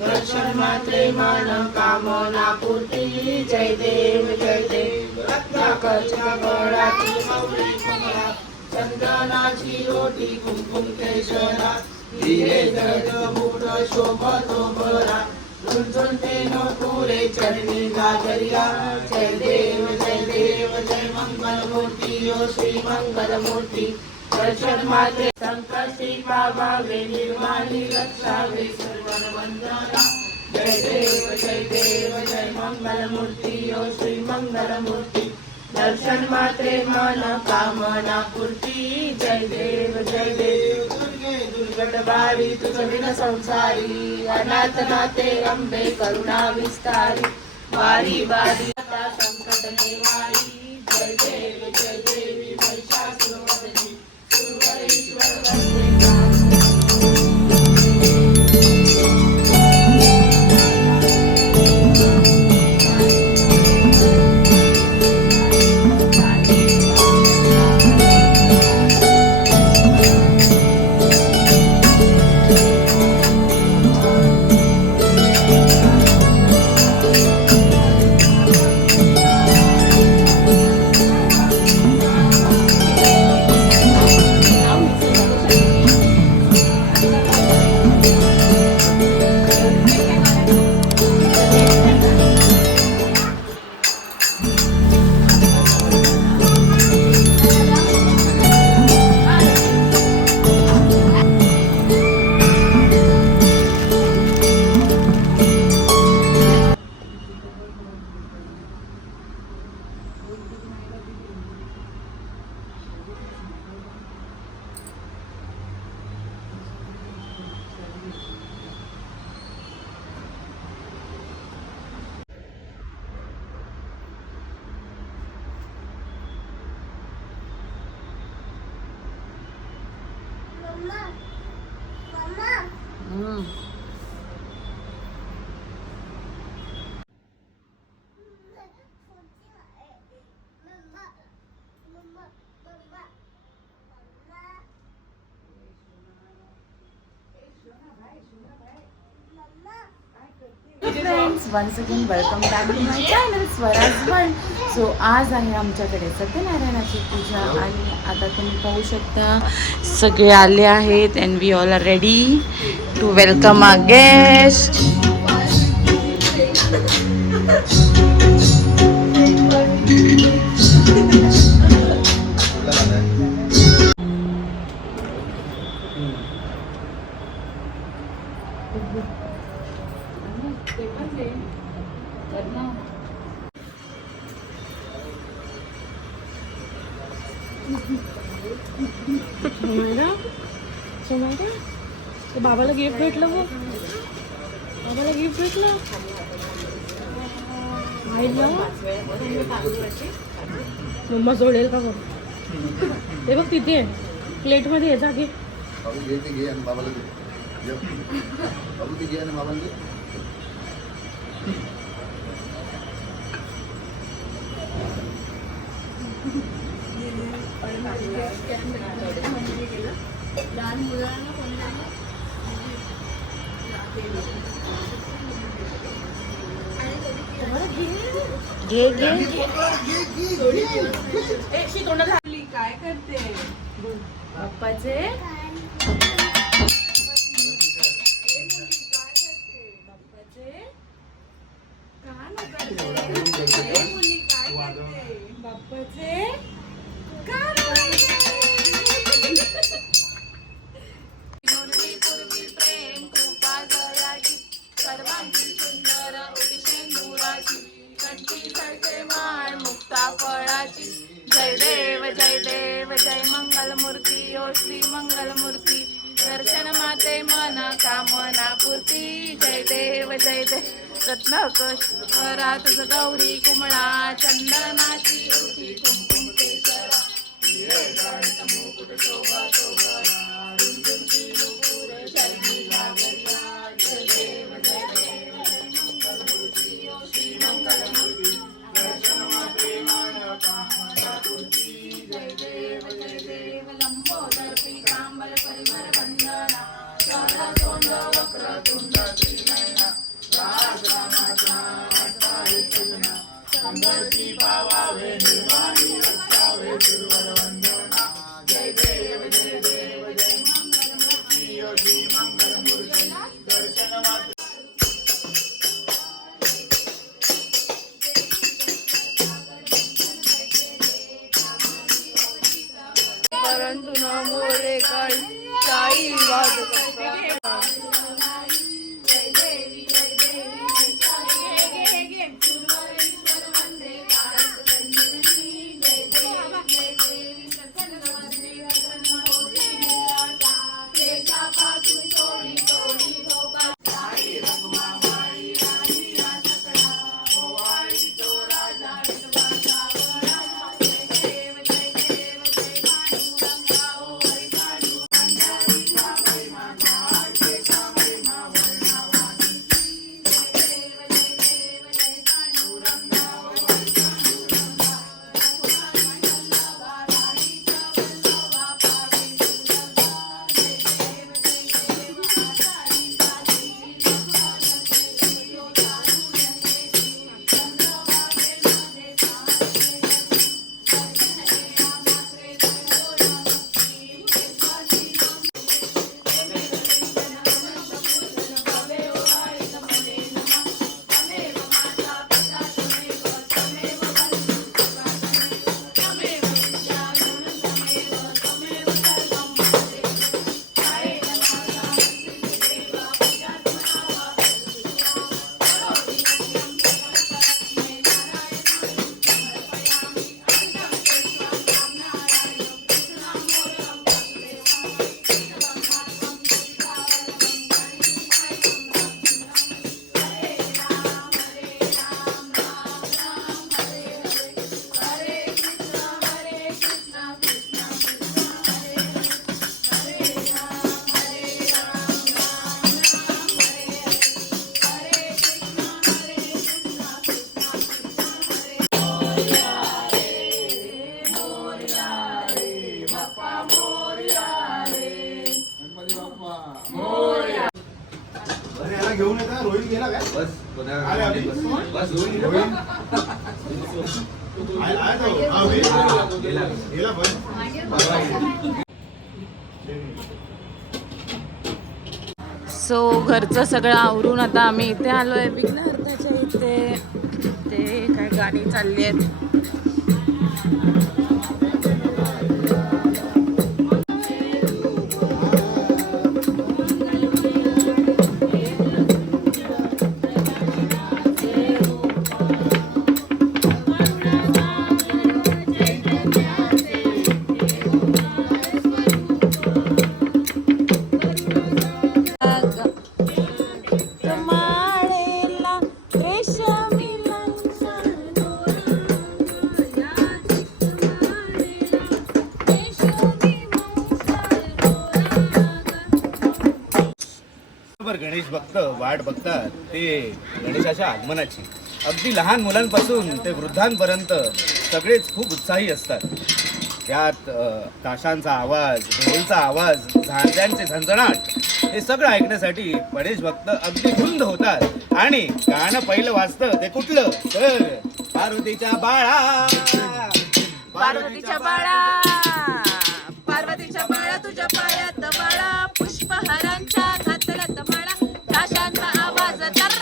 दर्शन मात्रे मन कामना पूर्ती जय देव रत्नाकर गळाची मौली कमला चंदनाची रोटी कुंकुम केशरा हिरे जड मूठ शोभतो बरा झुंझुनते नकुरे चरणी गाजरिया जय देव जय मंगल मूर्ती ओ श्री मंगल मूर्ती दर्शन मात्रे संकष्टी पावावे निर्माणी रक्षावे सर्वन वंदना जय देव जय मंगल मूर्ती ओ श्री मंगल मूर्ती दर्शन मात्रे मन कामना पूर्ती जय देव दुर्गे दुर्गट बारी तुझ विन संसारी अनाथ नाते अंबे करुणा विस्तारी वारी वारी संकट निवारी जय देवी महिषासुरमर्दिनी सुरवरेश्वर वंदे friends, once again welcome back to my channel Swaraj world. So आज आहे आमच्याकडे सत्यनारायणाची पूजा आणि आता तुम्ही पाहू शकता सगळे आले आहेत and we all are ready to welcome our guest. बाबाला गिफ्ट भेटलं हो. बाबाला गिफ्ट भेटलं आईला. मम्मा सोडेल का बघ. ते बघ तिथे प्लेटमध्ये यायचा की लहान मुलांना घे घे काय करते बाप्पाचे बाप्पाचे जय देव देव जय मंगलमूर्ती ओ श्री मंगलमूर्ती दर्शन माते मन कामना पूर्ती जय देव रत्नकश परात गौरी कुमळा चंदनाची ओटी कुंकुम केसरा हिरे जडित मुकुट शोभा शोभा रुंदी नुपुर शर्मी घागरिया जय देव मंगलमूर्ती ओ श्री मंगलमूर्ती दर्शन माते मन कामना पूर्ती जय देव लंबोदर पीतांबर परिमल वंदना सहस्र सोंड वक्रतुंड त्रिनयना राजरामाचा हस्तावे सुजना संदर्शी पावावे निर्वाणी रक्षावे तिरुवर वंदना जय देव जय मंगलमूर्ती ओ श्री मंगलमूर्ती दर्शन माते परंतु न मोरे काही वाद घेऊन येता रोहित गेला काय बस आले अभी बस रोहित आया तो अभी गेला पण सो घरचं सगळं आवरून आता आम्ही इथे आलो आहे विघ्नहर्त्याच्या इथे. ते काय गाणी चालली आहेत. गणेश भक्त वाट बघतात ते गणेशाच्या आगमनाची. अगदी लहान मुलांपासून ते वृद्धांपर्यंत सगळेच खूप उत्साही असतात. त्यात ताशांचा आवाज, ढोलचा आवाज, झांज्यांचे झणझणाट हे सगळं ऐकण्यासाठी गणेश भक्त अगदी धुंद होतात. आणि गाणं पहिलं वाजतं ते कुठलं तर पार्वतीच्या बाळा, पार्वतीच्या बाळा, पार्वतीच्या बाळा तुझ्या पायात बाळा, पुष्पहारांच्या घातल्यात माळा, ताशांचा आवाज तर,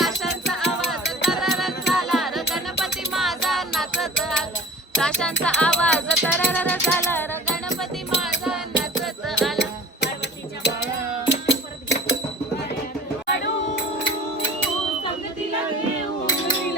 ताशांचा आवाज तर झाला र गणपती माझा नाचत आला, ताशांचा आवाज तर झाला र गणपती माझा नाचत आला. पार्वतीच्या बाळा संगतीला घेऊन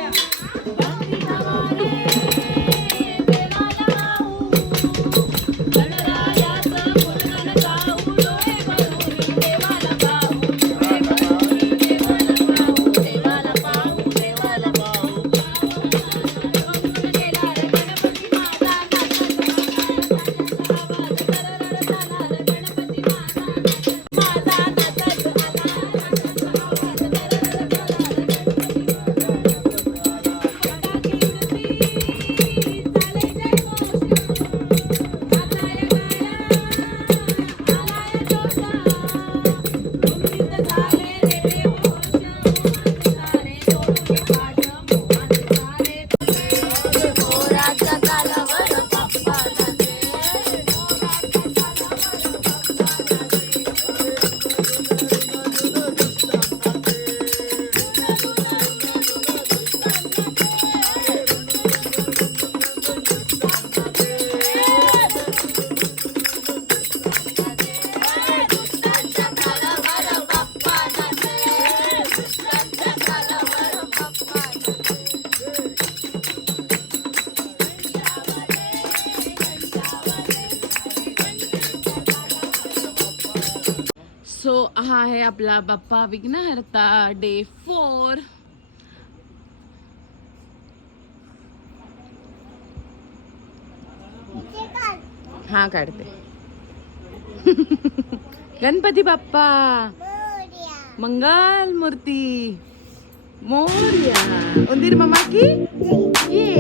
सो हा आहे आपला बाप्पा विघ्नहर्ता डे 4. हा काढते. गणपती बाप्पा मंगल मूर्ती मोरया. उंदीर मामा की ये.